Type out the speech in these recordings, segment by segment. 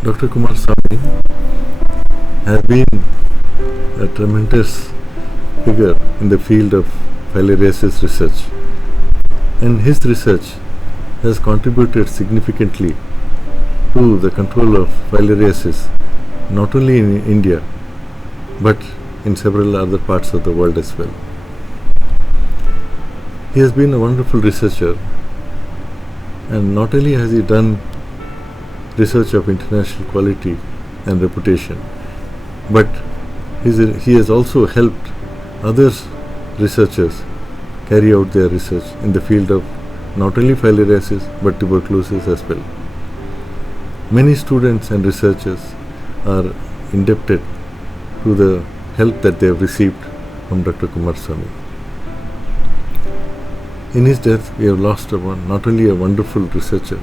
Dr. Kumaraswami has been a tremendous figure in the field of filariasis research, and his research has contributed significantly to the control of filariasis not only in India but in several other parts of the world as well. He has been a wonderful researcher, and not only has he done research of international quality and reputation, but he has also helped other researchers carry out their research in the field of not only filariasis but tuberculosis as well. Many students and researchers are indebted to the help that they have received from Dr. Kumaraswami. In his death, we have lost not only a wonderful researcher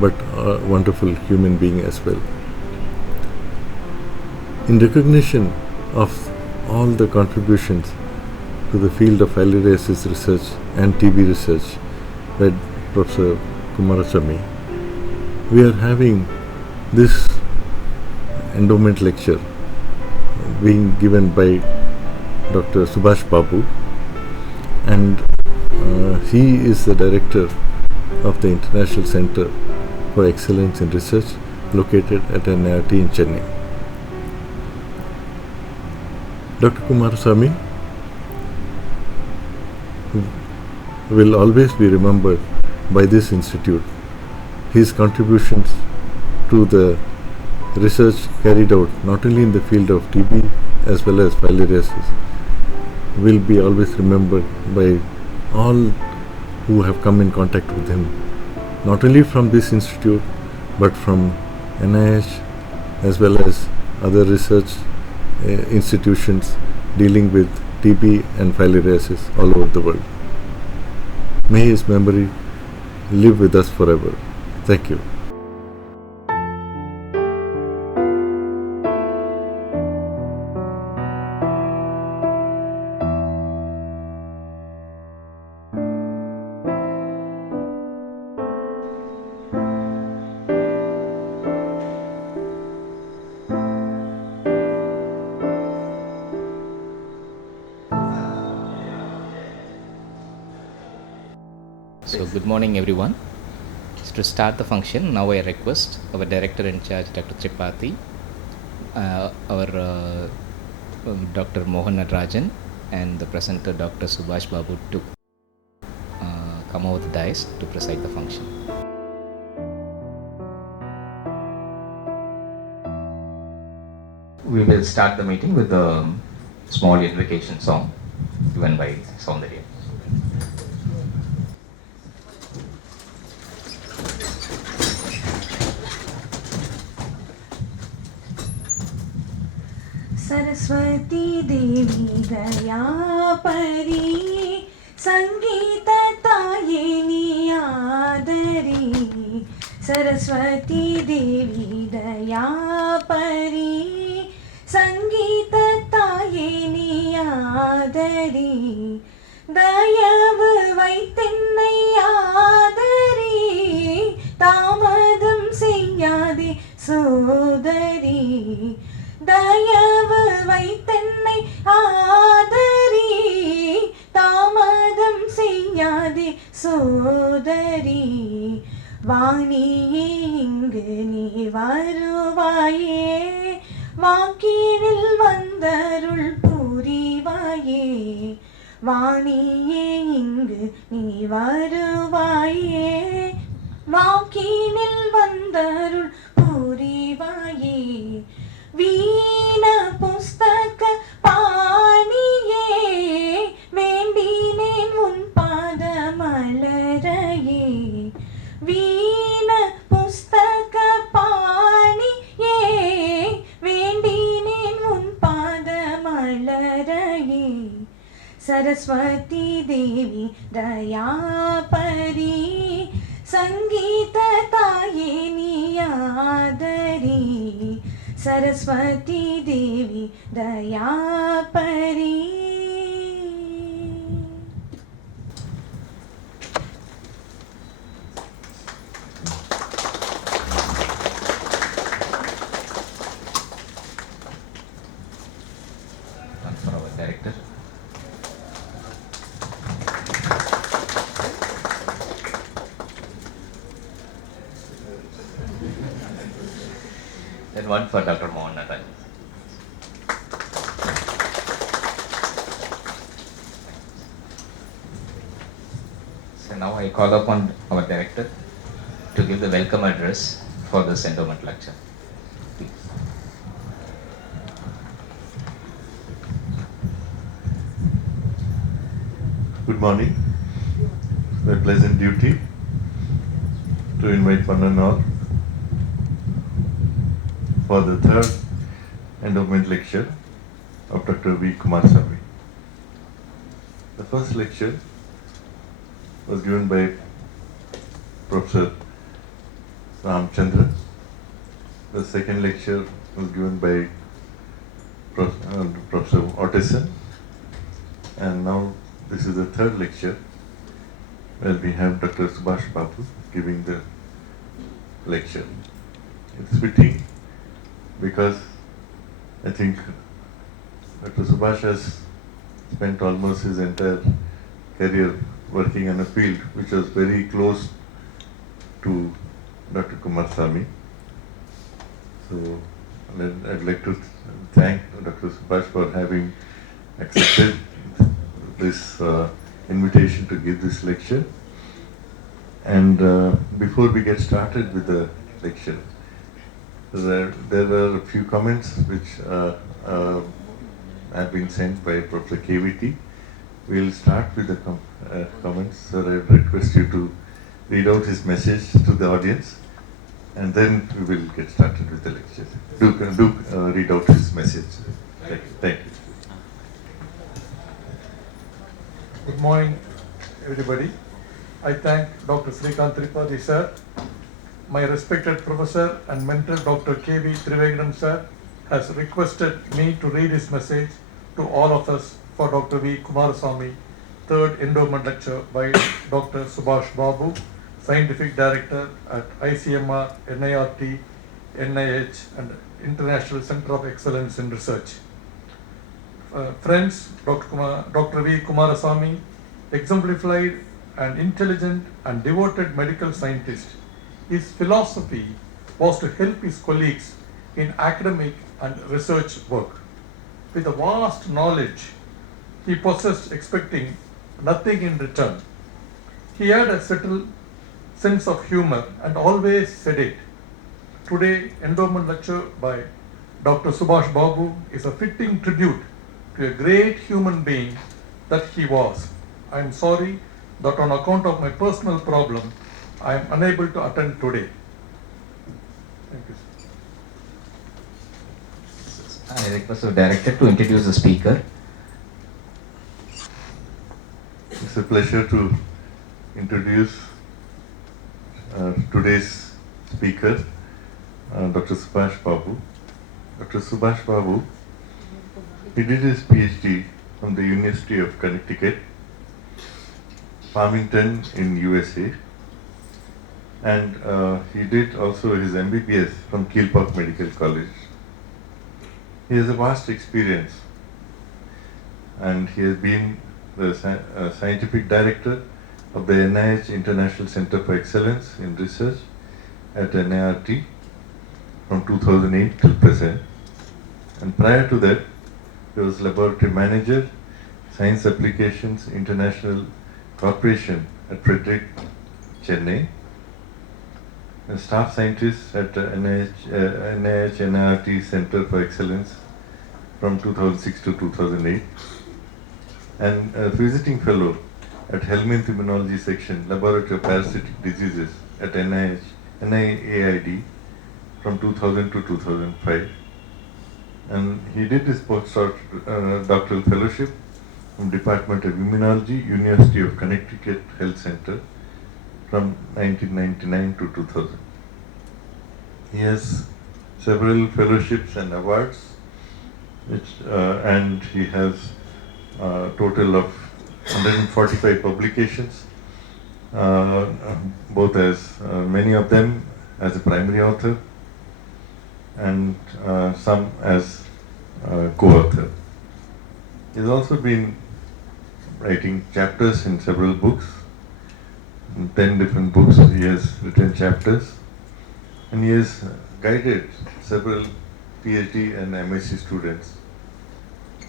but a wonderful human being as well. In recognition of all the contributions to the field of filariasis research and TB research by Professor Kumaraswami, we are having this endowment lecture being given by Dr. Subhash Babu, and he is the director of the International Center for Excellence in Research located at NIRT in Chennai. Dr. Kumaraswamy will always be remembered by this institute. His contributions to the research carried out not only in the field of TB as well as filariasis will be always remembered by all who have come in contact with him, not only from this institute but from NIH as well as other research institutions dealing with TB and filariasis all over the world. May his memory live with us forever. Thank you. So good morning everyone. So to start the function, now I request our director in charge Dr. Tripathi, our Dr. Mohan Natarajan and the presenter Dr. Subhash Babu to come over the dais to preside the function. We will start the meeting with a small invocation song given by Soundarya. Saraswati देवी दया परी संगीत तायिनी आदरी सरस्वती देवी दया परी संगीत तायिनी आदरी दयव வைத்தென்னை ஆதரி தாமதம் செய்யாதே சோதரி தயவு வைத்தென்னை ஆதரி தாமதம் செய்யாதே சோதரி வாணியே இங்கு நீ வருவாயே வாக்கீழில் வந்தருள் புரிவாயே வாணியே இங்கு நீ வருவாயே வாக்கீழில் வந்தருள் புரிவாயே வீண புஸ்தக பாணியே வேண்டினேன் உன் பாத மலரையே வீண புஸ்தக பாணியே வேண்டினேன் உன் பாத மலரையே सरस्वती देवी दया परी संगीत तायिनी आदरी सरस्वती देवी दया परी. Then one for Dr. Mohan Rajan. So now I call upon our director to give the welcome address for this endowment lecture. Please. Good morning. It's my pleasant duty to invite one and all for the third endowment lecture of Dr. V. Kumaraswami. The first lecture was given by Professor Ramchandra. The second lecture was given by Professor Ottesen. And now this is the third lecture where we have Dr. Subhash Babu giving the lecture. It's fitting because I think Dr. Subhash has spent almost his entire career working in a field which was very close to Dr. Kumaraswami. So I'd like to thank Dr. Subhash for having accepted this invitation to give this lecture. And before we get started with the lecture, there are a few comments which have been sent by Professor KVT. We'll start with the comments. Sir, I request you to read out his message to the audience, and then we will get started with the lecture. Do read out his message. Thank you. Good morning, everybody. I thank Dr. Srikant Tripathi sir, my respected professor and mentor Dr. K.V. Triveganam sir has requested me to read his message to all of us for Dr. V. Kumaraswami, third endowment lecture by Dr. Subhash Babu, Scientific Director at ICMR, NIRT, NIH and International Center of Excellence in Research. Friends, Dr. V. Kumaraswami exemplified an intelligent and devoted medical scientist. His philosophy was to help his colleagues in academic and research work. With a vast knowledge, he possessed expecting nothing in return. He had a subtle sense of humor and always said it. Today, endowment lecture by Dr. Subhash Babu is a fitting tribute to a great human being that he was. I am sorry that on account of my personal problem, I am unable to attend today. Thank you, sir. I request the director to introduce the speaker. It's a pleasure to introduce today's speaker, Dr. Subhash Babu. Dr. Subhash Babu, he did his PhD from the University of Connecticut, Farmington in USA, and he did also his MBBS from Kiel Park Medical College. He has a vast experience, and he has been the scientific director of the NIH International Center for Excellence in Research at NIRT from 2008 till present. And prior to that, he was laboratory manager, Science Applications International Corporation at Frederick, Chennai, and staff scientist at NIH NIRT Center for Excellence from 2006 to 2008, and a visiting fellow at Helminth Immunology Section, Laboratory of Parasitic Diseases at NIAID from 2000 to 2005. And he did his postdoctoral fellowship from Department of Immunology, University of Connecticut Health Center from 1999 to 2000. He has several fellowships and awards, and he has a total of 145 publications, both as many of them as a primary author and some as co-author. He's also been writing chapters in several books. In 10 different books he has written chapters, and he has guided several PhD and MSc students.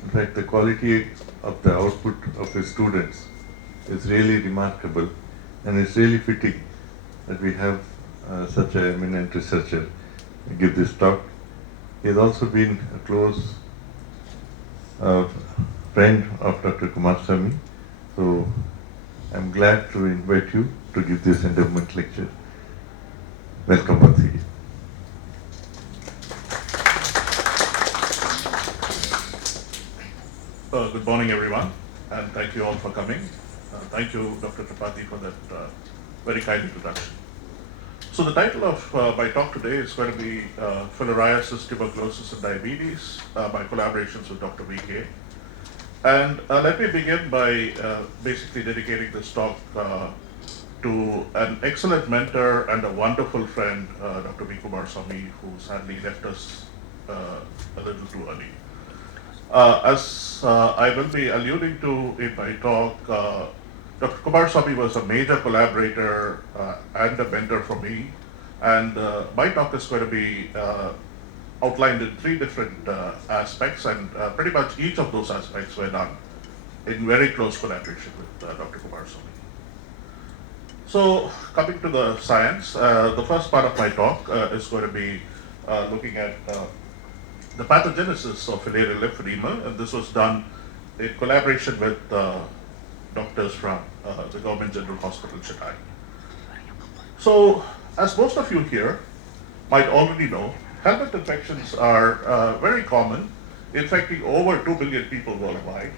In fact, the quality of the output of his students is really remarkable, and it's really fitting that we have such an eminent researcher give this talk. He has also been a close friend of Dr. Kumaraswami, so I'm glad to invite you to give this endowment lecture. Welcome, Bhathi. Good morning, everyone, and thank you all for coming. Thank you, Dr. Tripathi, for that very kind introduction. So the title of my talk today is going to be Filariasis, Tuberculosis, and Diabetes, my collaborations with Dr. VK. And let me begin by basically dedicating this talk to an excellent mentor and a wonderful friend, Dr. V. Kumaraswami, who sadly left us a little too early. As I will be alluding to in my talk, Dr. Kumaraswami was a major collaborator and a mentor for me, and my talk is going to be outlined in three different aspects, and pretty much each of those aspects were done in very close collaboration with Dr. Kumaraswami. So, coming to the science, the first part of my talk is going to be looking at the pathogenesis of filarial lymphedema, and this was done in collaboration with doctors from the Government General Hospital, Chennai. So, as most of you here might already know, helminth infections are very common, infecting over 2 billion people worldwide.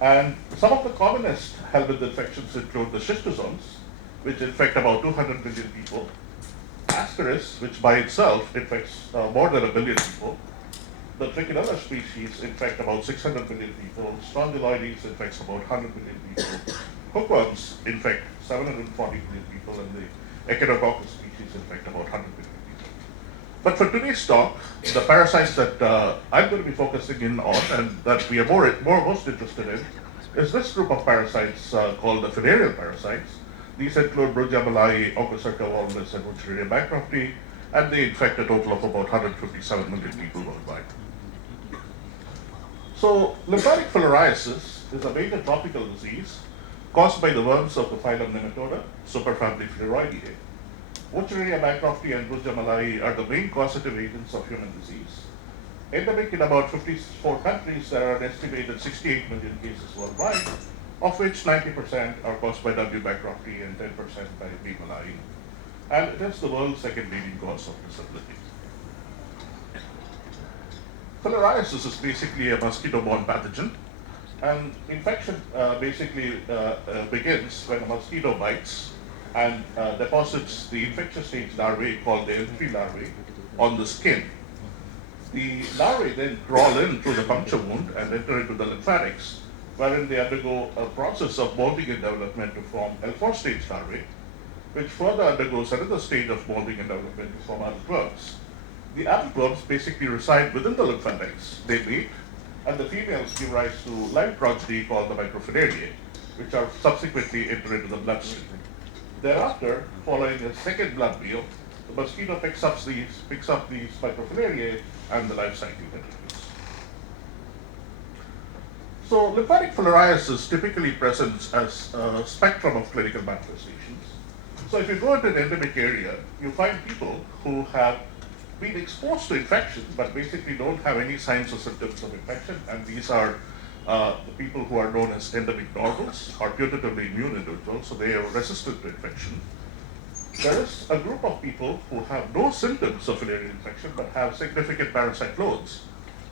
And some of the commonest helminth infections include the schistosomes, which infect about 200 million people, Ascaris, which by itself infects more than 1 billion people, the Trichinella species infect about 600 million people, Strongyloides infects about 100 million people, hookworms infect 740 million people, and the Echinococcus species infect about 100 million people. But for today's talk, the parasites that I'm going to be focusing in on and that we are most interested in is this group of parasites called the filarial parasites. These include Brugia-Malai, Onchocerca volans, and Wuchereria bancrofti, and they infect a total of about 157 million people worldwide. So, lymphatic filariasis is a major tropical disease caused by the worms of the phylum Nematoda, superfamily Filariidae. Wuchereria bancrofti and Brugia-Malai are the main causative agents of human disease. Endemic in about 54 countries, there are an estimated 68 million cases worldwide, of which 90% are caused by W. bancrofti and 10% by B. malai. And it is the world's second leading cause of disability. Filariasis is basically a mosquito-borne pathogen, and infection basically begins when a mosquito bites and deposits the infectious stage larvae called the L3 larvae on the skin. The larvae then crawl in through the puncture wound and enter into the lymphatics, wherein they undergo a process of molding and development to form L4 stage larvae, which further undergoes another stage of molding and development to form adult worms. The adult worms basically reside within the lymphatics. They mate, and the females give rise to live progeny called the microfilariae, which are subsequently enter into the bloodstream. Thereafter, following a second blood meal, the mosquito picks up these microfilariae, and the life cycle continues. So, lymphatic filariasis typically presents as a spectrum of clinical manifestations. So, if you go into an endemic area, you find people who have been exposed to infection but basically don't have any signs or symptoms of infection, and these are the people who are known as endemic normals or putatively immune individuals, so they are resistant to infection. There is a group of people who have no symptoms of filarial infection but have significant parasite loads,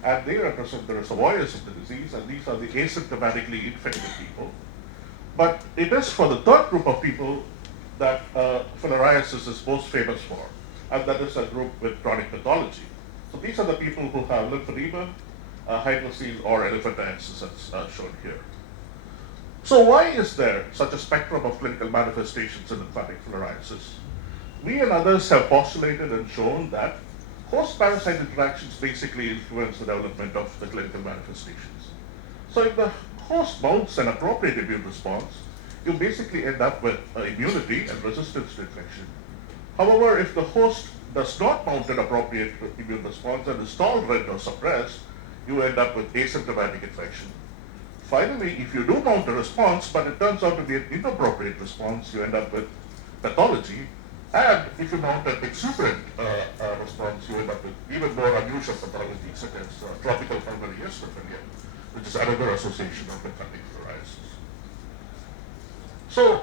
and they represent the reservoirs of the disease, and these are the asymptomatically infected people. But it is for the third group of people that filariasis is most famous for, and that is a group with chronic pathology. So these are the people who have lymphedema, hydrocele, or elephantiasis as shown here. So why is there such a spectrum of clinical manifestations in lymphatic filariasis? We and others have postulated and shown that host-parasite interactions basically influence the development of the clinical manifestations. So if the host mounts an appropriate immune response, you basically end up with immunity and resistance to infection. However, if the host does not mount an appropriate immune response and is tolerant or suppressed, you end up with asymptomatic infection. Finally, if you do mount a response, but it turns out to be an inappropriate response, you end up with pathology. And if you mount an exuberant response, you end up with even more unusual pathology, such as tropical pulmonary eosinophilic, which is another association of lymphatic filariasis. So,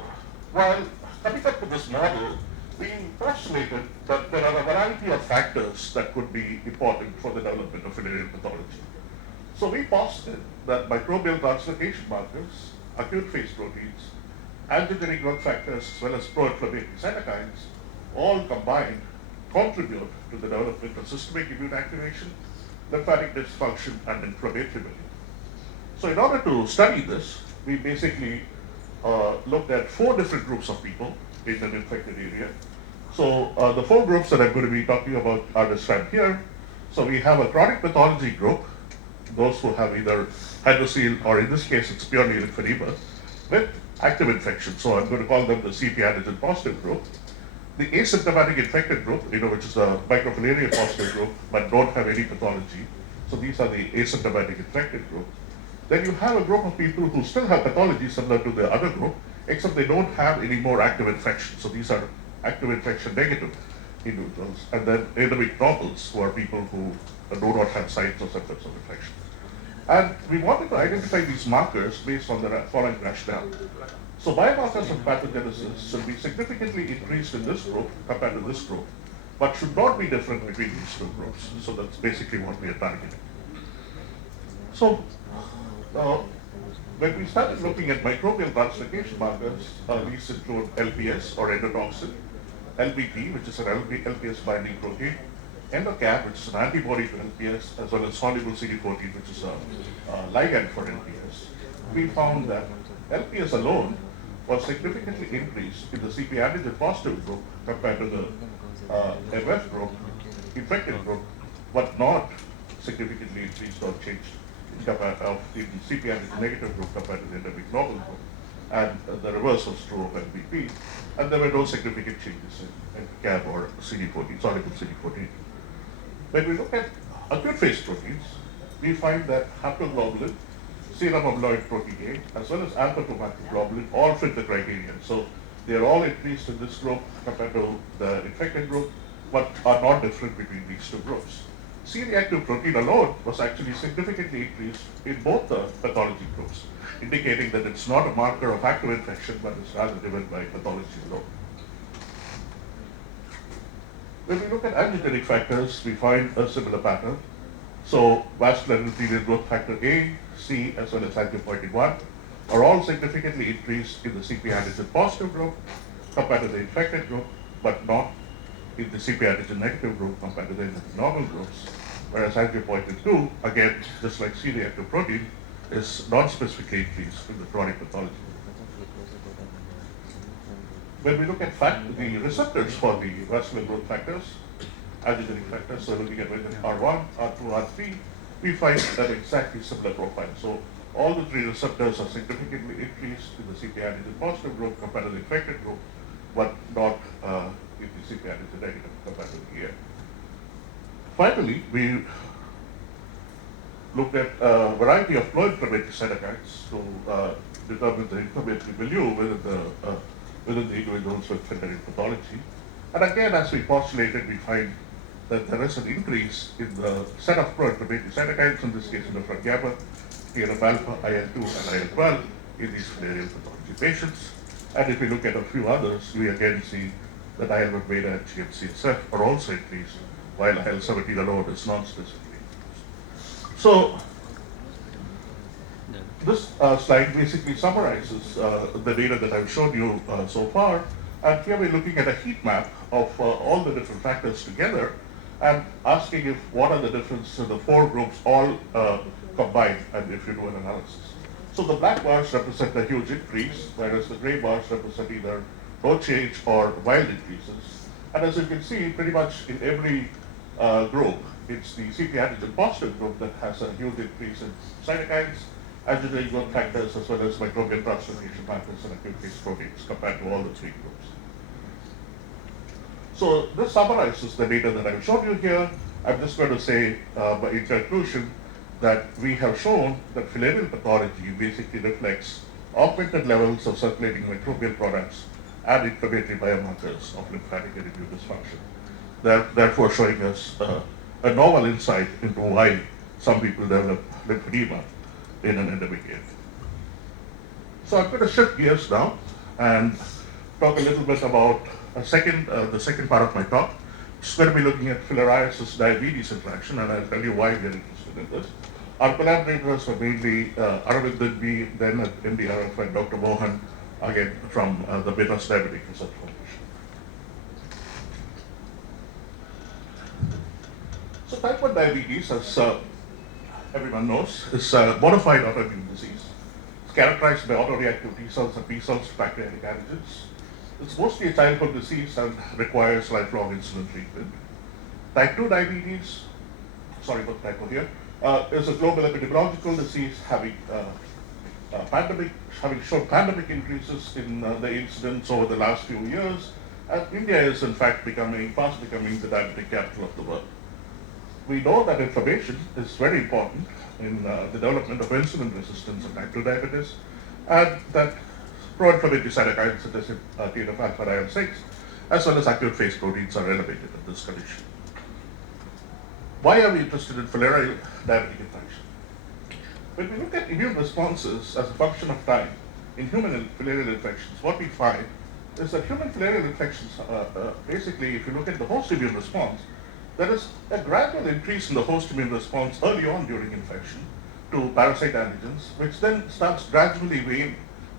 while coming up with this model, we postulated that there are a variety of factors that could be important for the development of venereal pathology. So we posited that microbial translocation markers, acute phase proteins, antigenic growth factors, as well as pro-inflammatory cytokines, all combined contribute to the development of systemic immune activation, lymphatic dysfunction, and inflammatory milieu. So in order to study this, we basically looked at 4 different groups of people in an infected area. So the 4 groups that I'm going to be talking about are described here. So we have a chronic pathology group, those who have either hydrocele or in this case it's purely lymphedema with active infection. So I'm going to call them the CP antigen positive group. The asymptomatic infected group, which is the microfilaria positive group, but don't have any pathology. So these are the asymptomatic infected group. Then you have a group of people who still have pathology similar to the other group, except they don't have any more active infection. So these are active infection negative individuals. And then endemic normals, who are people who do not have signs or symptoms of infection. And we wanted to identify these markers based on the following rationale. So biomarkers of pathogenesis should be significantly increased in this group compared to this group, but should not be different between these 2 groups. So that's basically what we are targeting. So when we started looking at microbial translocation markers, these include LPS or endotoxin, LBP, which is an LPS binding protein, endocap, which is an antibody to LPS, as well as soluble CD14, which is a ligand for LPS. We found that LPS alone was significantly increased in the CP antigen positive group compared to the MF group, infected group, but not significantly increased or changed in the CP antigen negative group compared to the endemic normal group. And the reverse was true of LBP, and there were no significant changes in CAB or CD14, soluble CD14. When we look at acute phase proteins, we find that haptoglobulin, serum amyloid protein A, as well as alpha-2-macroglobulin all fit the criterion. So they are all increased in this group compared to the infected group, but are not different between these 2 groups. C-reactive protein alone was actually significantly increased in both the pathology groups, indicating that it's not a marker of active infection, but is rather driven by pathology alone. When we look at antigenic factors, we find a similar pattern. So vascular endothelial growth factor A, C, as well as angiopoietin-1 are all significantly increased in the CP antigen positive group compared to the infected group, but not in the CP antigen negative group compared to the normal groups. Whereas angiopoietin-2, again, just like C-reactive protein, is non-specifically increased in the chronic pathology. When we look at the receptors for the vascular growth factors, antigenic factors, so looking at whether R1, R2, R3, we find that exactly similar profile. So all the 3 receptors are significantly increased in the CP antigen positive group compared to the infected group, but not in the CP antigen negative compared to the EM. Finally, we looked at a variety of pro-inflammatory cytokines to determine the inflammatory milieu within the individuals with venereal pathology. And again, as we postulated, we find that there is an increase in the set of pro-inflammatory cytokines, in this case interferon gamma, TNF-alpha, IL-2, and IL-12 in these venereal pathology patients. And if we look at a few others, we again see that IL-1 beta and GM-CSF are also increased, while IL-17 alone is non-specific. So this slide basically summarizes the data that I've shown you so far. And here we're looking at a heat map of all the different factors together and asking if what are the differences in the 4 groups all combined, and if you do an analysis. So the black bars represent a huge increase, whereas the gray bars represent either no change or mild increases. And as you can see, pretty much in every group, it's the CP antigen positive group that has a huge increase in cytokines, antigenic growth factors, as well as microbial translocation markers and acute phase proteins compared to all the 3 groups. So this summarizes the data that I've shown you here. I'm just going to say in conclusion that we have shown that filarial pathology basically reflects augmented levels of circulating microbial products and inflammatory biomarkers of lymphatic and immune dysfunction. Therefore showing us a novel insight into why some people develop lymphedema in an endemic area. So I'm going to shift gears now and talk a little bit about the second part of my talk. It's going to be looking at filariasis diabetes interaction, and I'll tell you why we're interested in this. Our collaborators were mainly Aravind Didvi, then at NDRF, and Dr. Mohan, again from the Venus Diabetic Research Foundation. So type 1 diabetes, as everyone knows, is a bona fide autoimmune disease. It's characterized by autoreactive T cells and B cells to pancreatic antigens. It's mostly a childhood disease and requires lifelong insulin treatment. Type 2 diabetes, sorry about the typo here, is a global epidemiological disease having shown pandemic increases in the incidence over the last few years. And India is in fact fast becoming the diabetic capital of the world. We know that inflammation is very important in the development of insulin resistance in type 2 diabetes, and that pro-inflammatory cytokines such as TNF-alpha and IL-6, as well as active phase proteins are elevated in this condition. Why are we interested in filarial diabetic infection? When we look at immune responses as a function of time in human filarial infections, what we find is that human filarial infections, basically, if you look at the host immune response, there is a gradual increase in the host immune response early on during infection to parasite antigens, which then starts gradually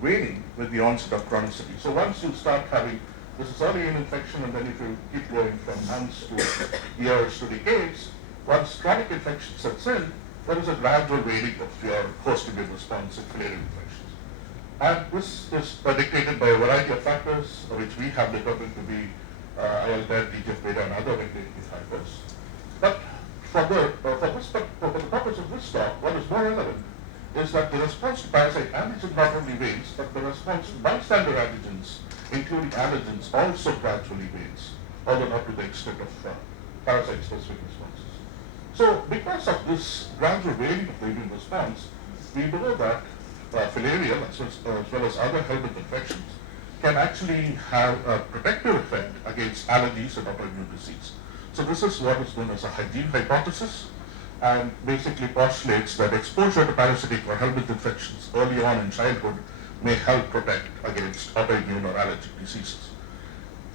waning with the onset of chronicity. So once you start having, this is early in infection, and then if you keep going from months to years to decades, once chronic infection sets in, there is a gradual waning of your host immune response in filarial infections. And this is dictated by a variety of factors, which we have determined to be IL-10, TGF-beta, and other regulatory factors. But for the purpose of this talk, what is more relevant is that the response to parasite antigen not only wanes, but the response to bystander antigens, including allergens, also gradually wanes, although not to the extent of parasite-specific responses. So because of this gradual waning of the immune response, we know that filarial, as well as other helminth infections, can actually have a protective effect against allergies and autoimmune disease. So this is what is known as a hygiene hypothesis, and basically postulates that exposure to parasitic or helminth infections early on in childhood may help protect against autoimmune or allergic diseases.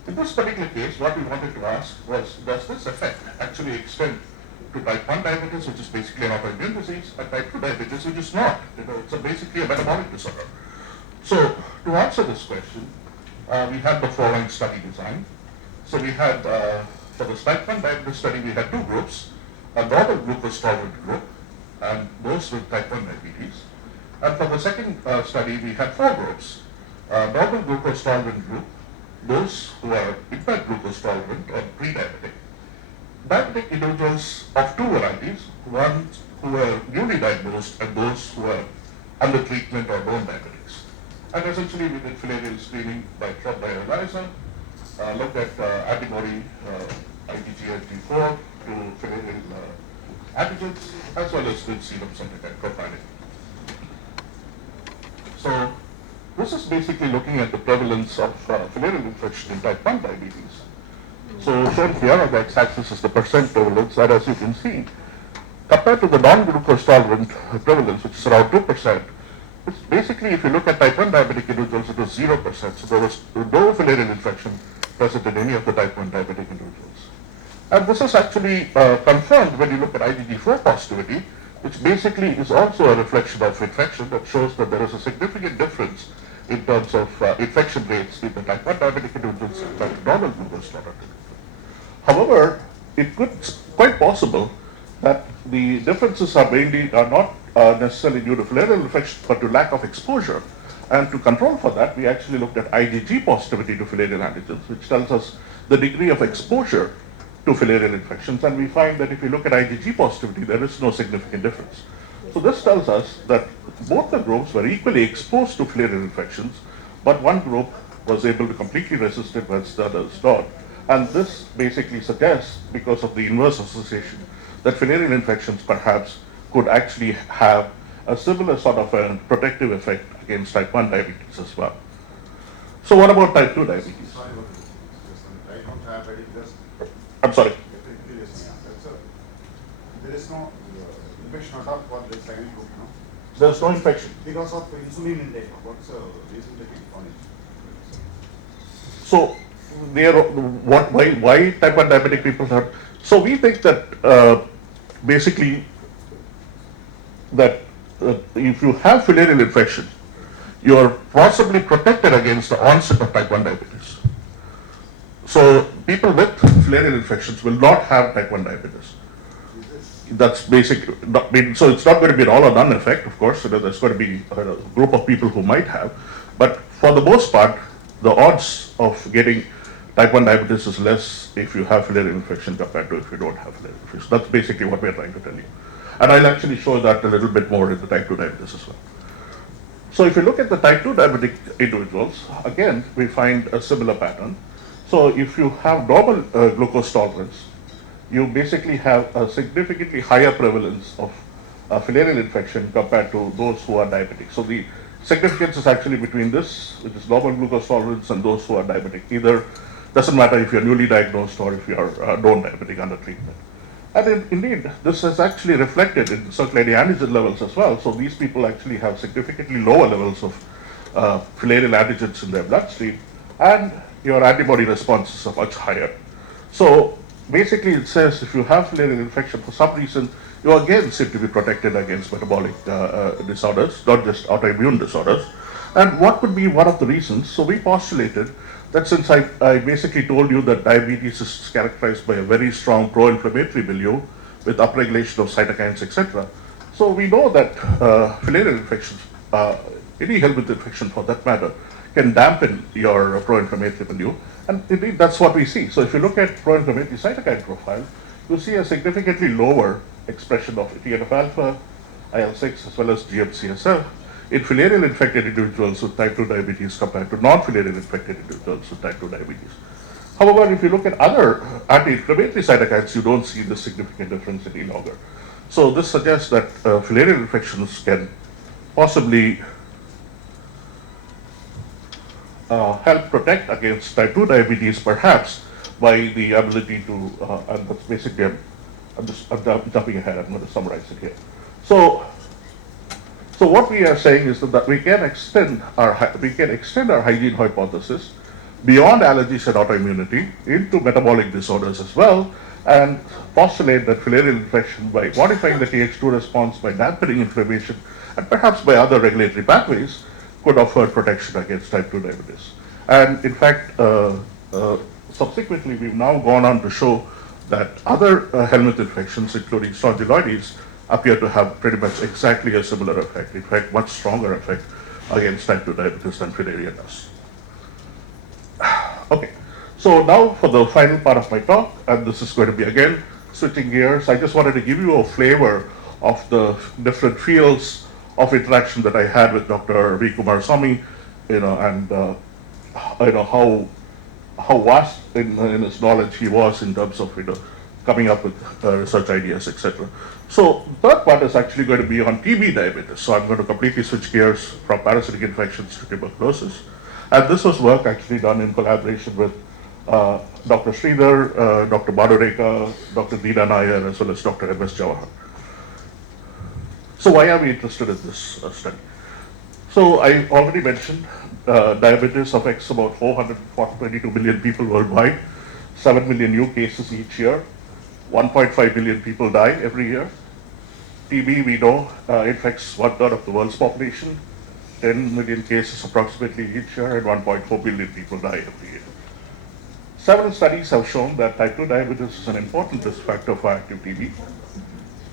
In this particular case, what we wanted to ask was, does this effect actually extend to type 1 diabetes, which is basically an autoimmune disease, and type 2 diabetes, which is not? It's basically a metabolic disorder. So to answer this question, we had the following study design. So we had, for the type 1 diabetes study, we had two groups, a normal glucose tolerant group, and those with type 1 diabetes. And for the second study, we had four groups, a normal glucose tolerant group, those who are impaired glucose tolerant or pre-diabetic, diabetic individuals of two varieties, ones who were newly diagnosed and those who were under treatment or known diabetics. And essentially we did filarial screening by ELISA, looked at antibody IgG4 to filarial antigens, as well as did serum cytokine profiling. So this is basically looking at the prevalence of filarial infection in type 1 diabetes. So shown here on the x-axis is the percent prevalence, and as you can see, compared to the non-glucose tolerant prevalence, which is around 2%, it's basically, if you look at type 1 diabetic individuals, it was 0%. So there was no filarial infection present in any of the type 1 diabetic individuals. And this is actually confirmed when you look at IgG4 positivity, which basically is also a reflection of infection that shows that there is a significant difference in terms of infection rates in the type 1 diabetic individuals and type normal glucose tolerant individuals. However, it's quite possible that the differences are not necessarily due to filarial infection, but to lack of exposure. And to control for that, we actually looked at IgG positivity to filarial antigens, which tells us the degree of exposure to filarial infections. And we find that if you look at IgG positivity, there is no significant difference. So this tells us that both the groups were equally exposed to filarial infections, but one group was able to completely resist it, whereas the others not. And this basically suggests, because of the inverse association, that venereal infections perhaps could actually have a similar sort of a protective effect against type 1 diabetes as well. So what about type 2 diabetes? Sorry about this. I don't have any just I'm sorry. there is no infection at all for the second group, no? There's no infection. Because of insulin intake. What's the reason taking on it? So, why type 1 diabetic people have? So we think that basically that if you have venereal infection, you are possibly protected against the onset of type 1 diabetes. So people with venereal infections will not have type 1 diabetes. That's basic. So it's not going to be an all or none effect, of course. There's going to be a group of people who might have, but for the most part, the odds of getting type 1 diabetes is less if you have venereal infection compared to if you don't have venereal infection. That's basically what we're trying to tell you. And I'll actually show that a little bit more in the type 2 diabetes as well. So if you look at the type 2 diabetic individuals, again, we find a similar pattern. So if you have normal glucose tolerance, you basically have a significantly higher prevalence of venereal infection compared to those who are diabetic. So the significance is actually between this, which is normal glucose tolerance, and those who are diabetic. Either, doesn't matter if you're newly diagnosed or if you're non-diabetic under treatment. And indeed, this is actually reflected in circulating antigen levels as well. So these people actually have significantly lower levels of venereal antigens in their bloodstream, and your antibody responses are much higher. So basically it says if you have venereal infection for some reason, you again seem to be protected against metabolic disorders, not just autoimmune disorders. And what could be one of the reasons? So we postulated that since I basically told you that diabetes is characterized by a very strong pro-inflammatory milieu with upregulation of cytokines, etc. So we know that venereal infections, any helminth infection for that matter, can dampen your pro-inflammatory milieu. And indeed, that's what we see. So if you look at pro-inflammatory cytokine profile, you see a significantly lower expression of TNF-alpha, IL-6, as well as GM-CSF in venereal infected individuals with type 2 diabetes compared to non-venereal infected individuals with type 2 diabetes. However, if you look at other anti-inflammatory cytokines, you don't see this significant difference any longer. So this suggests that venereal infections can possibly help protect against type 2 diabetes, perhaps by the ability to, and that's basically, I'm jumping ahead, I'm going to summarize it here. So what we are saying is that we can extend our hygiene hypothesis beyond allergies and autoimmunity into metabolic disorders as well, and postulate that venereal infection, by modifying the Th2 response, by dampening inflammation, and perhaps by other regulatory pathways, could offer protection against type 2 diabetes. And in fact, subsequently, we've now gone on to show that other helminth infections, including strongyloides, appear to have pretty much exactly a similar effect, in fact, much stronger effect against type 2 diabetes than venereal does. Okay, so now for the final part of my talk, and this is going to be again switching gears, I just wanted to give you a flavor of the different fields of interaction that I had with Dr. V. Kumaraswami, and how vast in his knowledge he was in terms of coming up with research ideas, etc. So the third part is actually going to be on TB diabetes. So I'm going to completely switch gears from parasitic infections to tuberculosis. And this was work actually done in collaboration with Dr. Sridhar, Dr. Madhureka, Dr. Deena Nair, as well as Dr. M.S. Jawahar. So why are we interested in this study? So I already mentioned diabetes affects about 422 million people worldwide, 7 million new cases each year, 1.5 billion people die every year. TB, we know, infects 1/3 of the world's population, 10 million cases approximately each year, and 1.4 billion people die every year. Several studies have shown that type 2 diabetes is an important risk factor for active TB.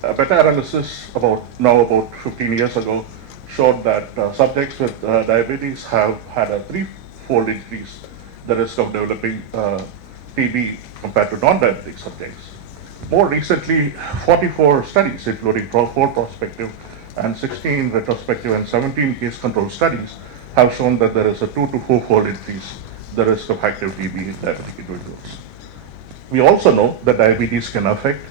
A meta-analysis about 15 years ago showed that subjects with diabetes have had a 3-fold increase the risk of developing TB compared to non-diabetic subjects. More recently, 44 studies, including 4 prospective and 16 retrospective and 17 case control studies, have shown that there is a 2 to 4-fold increase the risk of active TB in diabetic individuals. We also know that diabetes can affect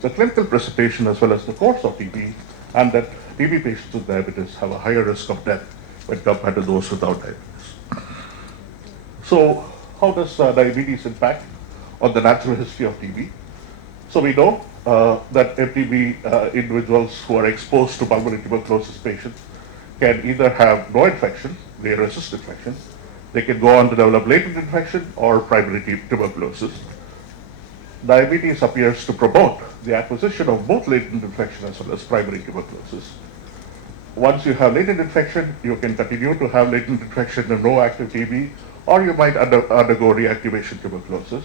the clinical presentation as well as the course of TB, and that TB patients with diabetes have a higher risk of death when compared to those without diabetes. So, how does diabetes impact on the natural history of TB? So we know that MTB individuals who are exposed to pulmonary tuberculosis patients can either have no infection, they resist infection, they can go on to develop latent infection or primary tuberculosis. Diabetes appears to promote the acquisition of both latent infection as well as primary tuberculosis. Once you have latent infection, you can continue to have latent infection and no active TB, or you might undergo reactivation tuberculosis.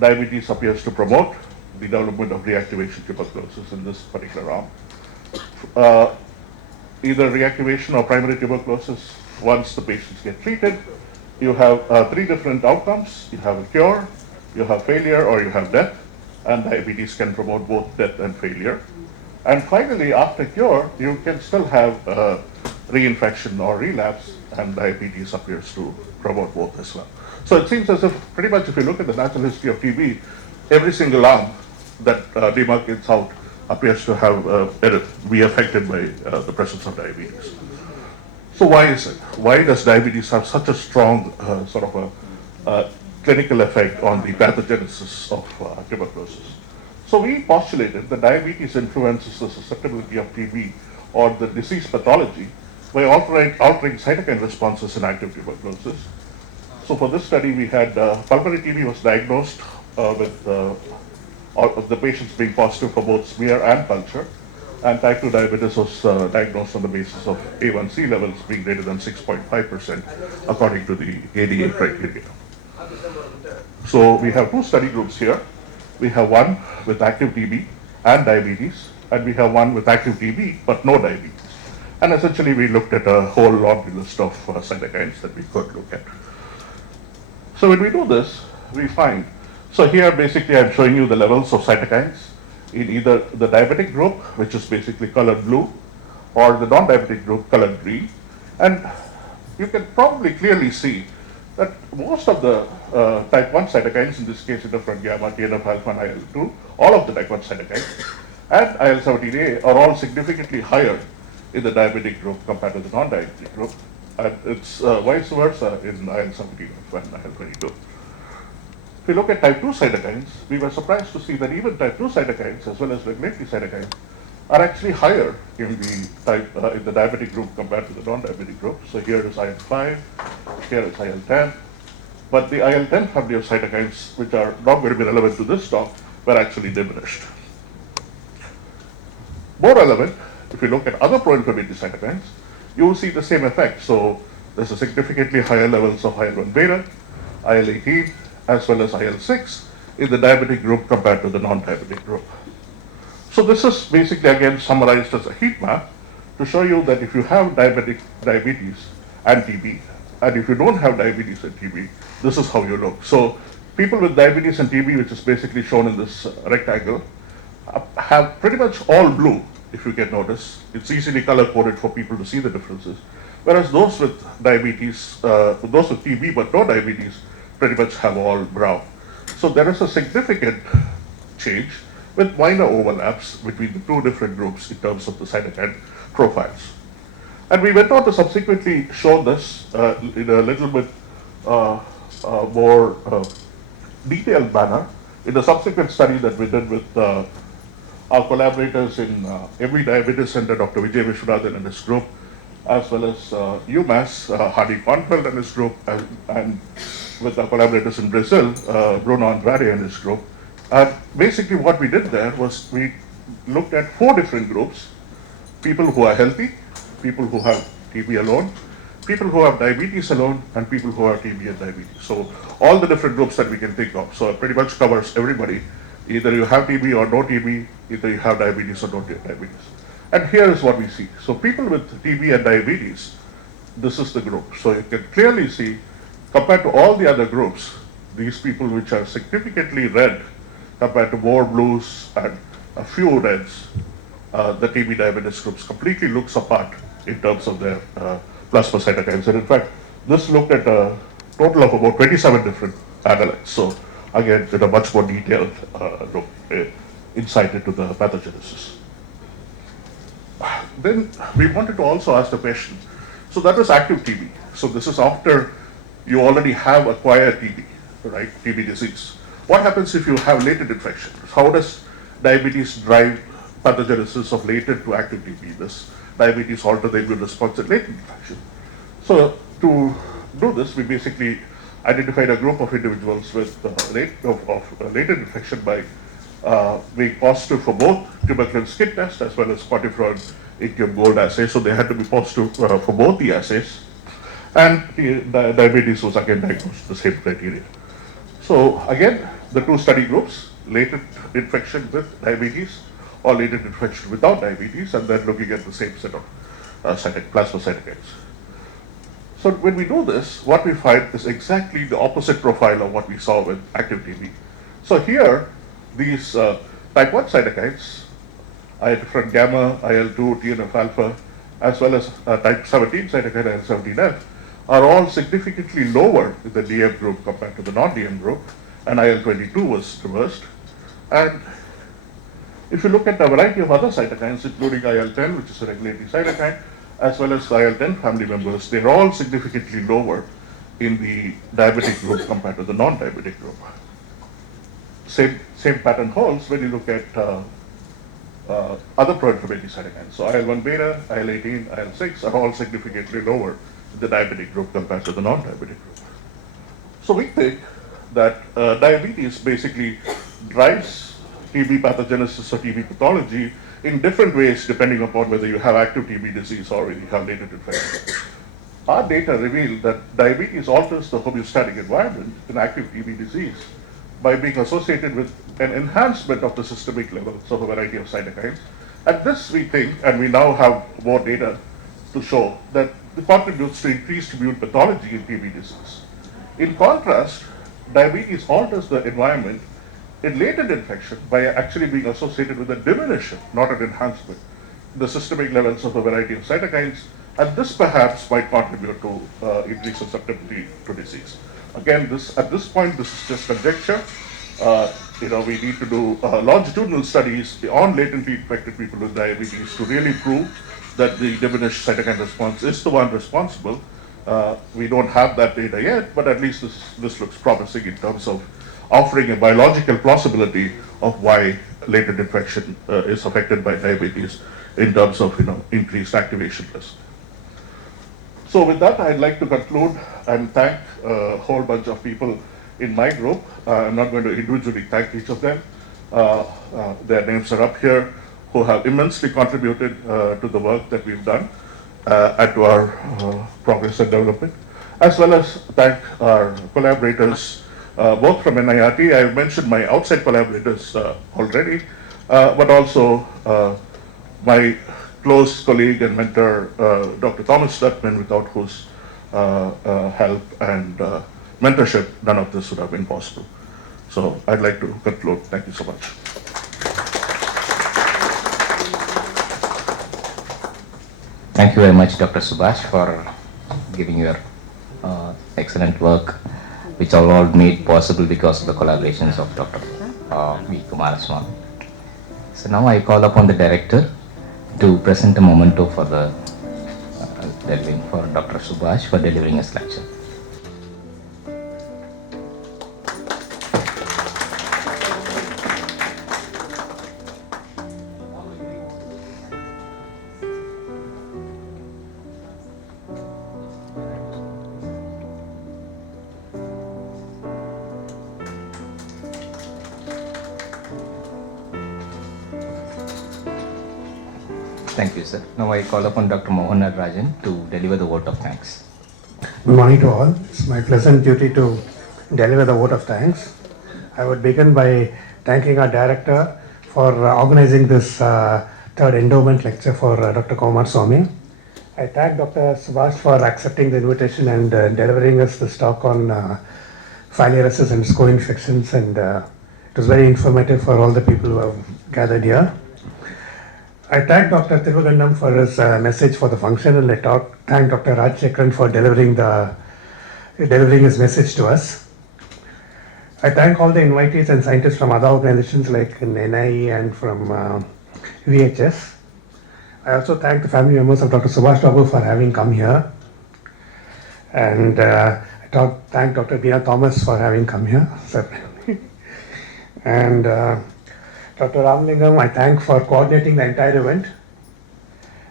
Diabetes appears to promote the development of reactivation tuberculosis in this particular arm. Either reactivation or primary tuberculosis, once the patients get treated, you have three different outcomes. You have a cure, you have failure, or you have death, and diabetes can promote both death and failure. And finally, after cure, you can still have reinfection or relapse, and diabetes appears to promote both as well. So it seems as if pretty much if you look at the natural history of TB, every single arm that demarcates out appears to have be affected by the presence of diabetes. So why is it? Why does diabetes have such a strong sort of a clinical effect on the pathogenesis of tuberculosis? So we postulated that diabetes influences the susceptibility of TB or the disease pathology by altering cytokine responses in active tuberculosis. So for this study, we had pulmonary TB was diagnosed with of the patients being positive for both smear and culture, and type 2 diabetes was diagnosed on the basis of A1C levels being greater than 6.5% according to the ADA criteria. So we have two study groups here. We have one with active TB and diabetes, and we have one with active TB but no diabetes. And essentially we looked at a whole laundry list of cytokines that we could look at. So when we do this, we find, so here basically I'm showing you the levels of cytokines in either the diabetic group, which is basically colored blue, or the non-diabetic group colored green. And you can probably clearly see that most of the type 1 cytokines, in this case interferon gamma, TNF alpha, and IL-2, all of the type 1 cytokines, and IL-17A are all significantly higher in the diabetic group compared to the non-diabetic group, and it's vice versa in IL-17 and IL-22. If you look at type 2 cytokines, we were surprised to see that even type 2 cytokines as well as regulatory cytokines are actually higher in the diabetic group compared to the non-diabetic group. So here is IL-5, here is IL-10, but the IL-10 family of cytokines, which are not going to be relevant to this talk, were actually diminished. More relevant, if you look at other pro-inflammatory cytokines, you will see the same effect. So there's a significantly higher levels of IL-1 beta, IL-18, as well as IL-6 in the diabetic group compared to the non-diabetic group. So this is basically again summarized as a heat map to show you that if you have diabetes and TB, and if you don't have diabetes and TB, this is how you look. So people with diabetes and TB, which is basically shown in this rectangle, have pretty much all blue, if you can notice. It's easily color-coded for people to see the differences. Whereas those with diabetes, those with TB but no diabetes, pretty much have all brown. So there is a significant change with minor overlaps between the two different groups in terms of the cytokine profiles. And we went on to subsequently show this in a little bit more detailed manner in a subsequent study that we did with our collaborators in MV Diabetes Center, Dr. Vijay Vishwanathan and his group, as well as UMass, Hardy Kornfeld and his group, and with our collaborators in Brazil, Bruno Andrade and his group. And basically what we did there was we looked at 4 different groups: people who are healthy, people who have TB alone, people who have diabetes alone, and people who have TB and diabetes. So all the different groups that we can think of. So it pretty much covers everybody. Either you have TB or no TB, either you have diabetes or don't have diabetes. And here is what we see. So people with TB and diabetes, this is the group. So you can clearly see, compared to all the other groups, these people which are significantly red compared to more blues and a few reds, the TB diabetes groups completely looks apart in terms of their plasma cytokines. And in fact, this looked at a total of about 27 different analytes. So again, with a much more detailed insight into the pathogenesis. Then we wanted to also ask the question, so that was active TB. So this is after you already have acquired TB, right, TB disease. What happens if you have latent infection? How does diabetes drive pathogenesis of latent to active TB? Does diabetes alter the immune response in latent infection? So to do this, we basically identified a group of individuals with rate of latent infection by being positive for both tuberculin skin test as well as quantiferon ATM gold assay. So they had to be positive for both the assays. And diabetes was again diagnosed the same criteria. So again, the two study groups, latent infection with diabetes or latent infection without diabetes, and then looking at the same set of plasma cytokines. So when we do this, what we find is exactly the opposite profile of what we saw with active TB. So here, these type 1 cytokines, interferon gamma, IL-2, TNF alpha, as well as type 17 cytokine, IL-17F, are all significantly lower in the DM group compared to the non-DM group, and IL-22 was reversed. And if you look at a variety of other cytokines, including IL-10, which is a regulatory cytokine, as well as IL-10 family members, they're all significantly lower in the diabetic group compared to the non-diabetic group. Same pattern holds when you look at other pro-inflammatory cytokines. So IL-1 beta, IL-18, IL-6 are all significantly lower in the diabetic group compared to the non-diabetic group. So we think that diabetes basically drives TB pathogenesis or TB pathology in different ways depending upon whether you have active TB disease or whether you have latent infection. Our data reveal that diabetes alters the homeostatic environment in active TB disease by being associated with an enhancement of the systemic levels of a variety of cytokines. And this we think, and we now have more data to show, that it contributes to increased immune pathology in TB disease. In contrast, diabetes alters the environment in latent infection by actually being associated with a diminution, not an enhancement, in the systemic levels of a variety of cytokines, and this perhaps might contribute to increased susceptibility to disease. Again, at this point, this is just conjecture. We need to do longitudinal studies on latently infected people with diabetes to really prove that the diminished cytokine response is the one responsible. We don't have that data yet, but at least this looks promising in terms of offering a biological plausibility of why latent infection is affected by diabetes in terms of increased activation risk. So with that, I'd like to conclude and thank a whole bunch of people in my group. I'm not going to individually thank each of them. Their names are up here, who have immensely contributed to the work that we've done and to our progress and development, as well as thank our collaborators, both from NIRT. I've mentioned my outside collaborators already, but also my close colleague and mentor, Dr. Thomas Stuckman, without whose help and mentorship, none of this would have been possible. So I'd like to conclude. Thank you so much. Thank you very much, Dr. Subhash, for giving your excellent work, which are all made possible because of the collaborations of Dr. V. Kumaraswami. So now I call upon the director to present a memento for the for Dr. Subhash for delivering his lecture. Thank you, sir. Now I call upon Dr. Mohan Rajan to deliver the vote of thanks. Good morning to all. It's my pleasant duty to deliver the vote of thanks. I would begin by thanking our director for organizing this third endowment lecture for Dr. Kumaraswami. I thank Dr. Subhash for accepting the invitation and delivering us this talk on filariasis and co-infections, and it was very informative for all the people who have gathered here. I thank Dr. Tiruvagandam for his message for the function, and I thank Dr. Rajshekharan for delivering his message to us. I thank all the invitees and scientists from other organizations like NIE and from VHS. I also thank the family members of Dr. Subhash Babu for having come here. And thank Dr. Bina Thomas for having come here. And Dr. Ramalingam, I thank for coordinating the entire event.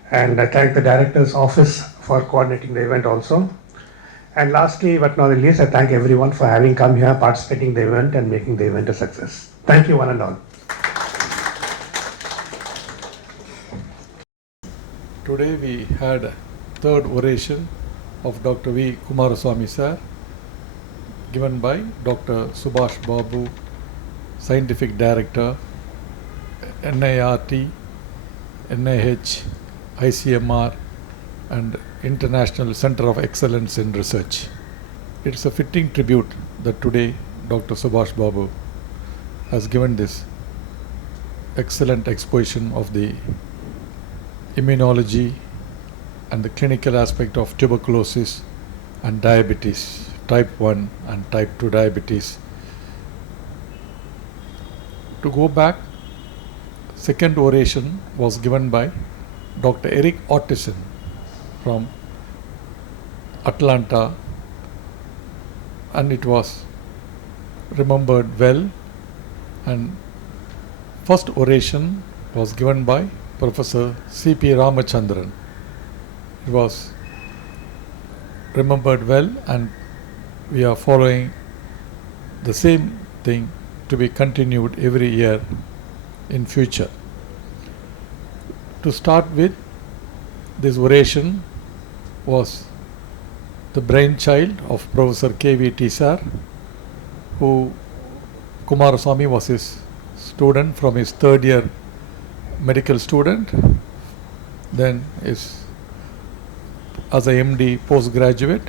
And I thank the director's office for coordinating the event also. And lastly, but not the least, I thank everyone for having come here, participating in the event and making the event a success. Thank you one and all. Today we had a third oration of Dr. V. Kumaraswami sir, given by Dr. Subhash Babu, Scientific Director, NIRT, NIH, ICMR and International Center of Excellence in Research. It's a fitting tribute that today Dr. Subhash Babu has given this excellent exposition of the immunology and the clinical aspect of tuberculosis and diabetes, type 1 and type 2 diabetes. To go back, second oration was given by Dr. Eric Ottison from Atlanta, and it was remembered well. And first oration was given by Professor C.P. Ramachandran. It was remembered well, and we are following the same thing to be continued every year in future. To start with, this oration was the brainchild of Professor K.V.T. sir, who Kumaraswami was his student from his third year medical student, then is as a MD postgraduate.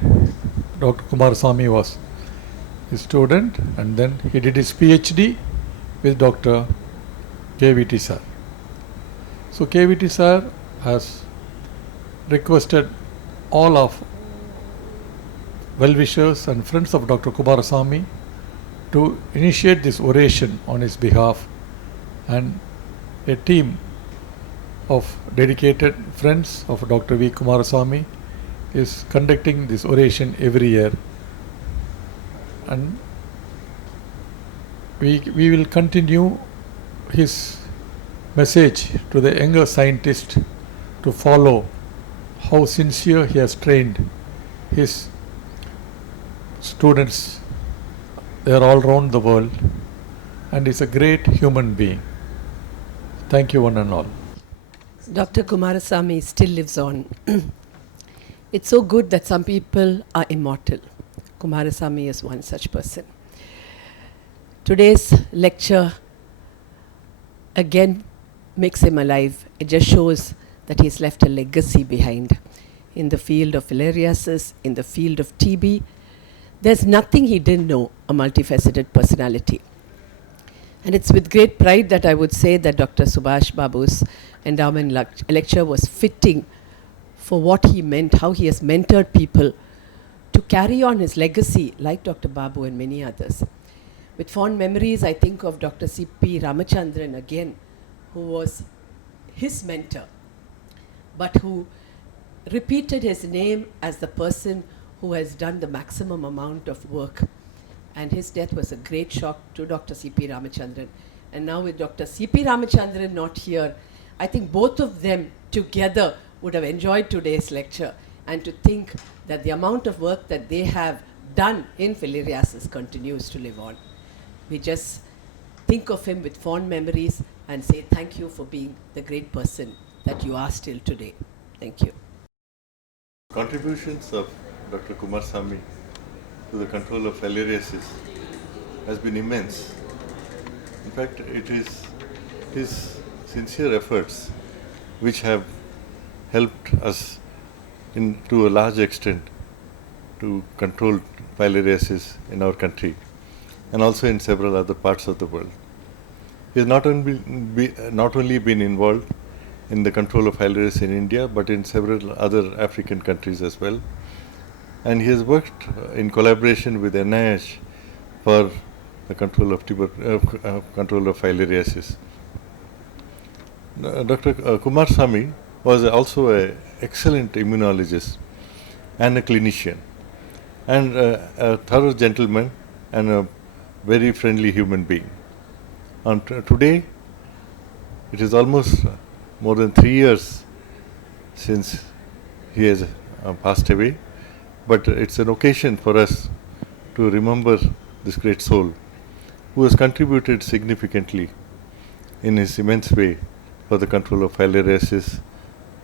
Dr. Kumaraswami was his student, and then he did his PhD with Dr. K.V.T. sir. So K.V.T. sir has requested all of well-wishers and friends of Dr. Kumaraswami to initiate this oration on his behalf, and a team of dedicated friends of Dr. V. Kumaraswami is conducting this oration every year, and we will continue his message to the younger scientist to follow how sincere he has trained his students. They are all around the world, and is a great human being. Thank you one and all. Dr. Kumaraswamy still lives on. It's so good that some people are immortal. Kumaraswamy is one such person. Today's lecture again makes him alive. It just shows that he's left a legacy behind in the field of filariasis, in the field of TB. There's nothing he didn't know, a multifaceted personality. And it's with great pride that I would say that Dr. Subhash Babu's endowment lecture was fitting for what he meant, how he has mentored people to carry on his legacy like Dr. Babu and many others. With fond memories, I think of Dr. C.P. Ramachandran again, who was his mentor, but who repeated his name as the person who has done the maximum amount of work. And his death was a great shock to Dr. C.P. Ramachandran. And now with Dr. C.P. Ramachandran not here, I think both of them together would have enjoyed today's lecture. And to think that the amount of work that they have done in filariasis continues to live on. We just think of him with fond memories and say thank you for being the great person that you are still today. Thank you. Contributions of Dr. Kumaraswamy to the control of filariasis has been immense. In fact, it is his sincere efforts which have helped us to a large extent to control filariasis in our country and also in several other parts of the world. He has not only been involved in the control of filariasis in India, but in several other African countries as well. And he has worked in collaboration with NIH for the control of control of filariasis. Dr. Kumaraswami was also an excellent immunologist and a clinician, and a thorough gentleman and a very friendly human being. Today, it is almost more than 3 years since he has passed away, but it's an occasion for us to remember this great soul who has contributed significantly in his immense way for the control of filariasis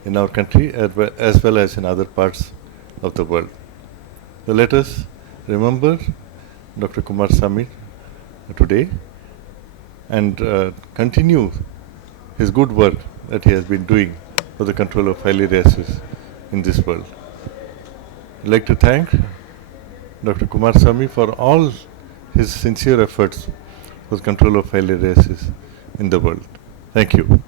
in our country as well as in other parts of the world. So let us remember Dr. Kumaraswami today and continue his good work that he has been doing for the control of filariasis in this world. I'd like to thank Dr. Kumaraswami for all his sincere efforts for the control of filariasis in the world. Thank you.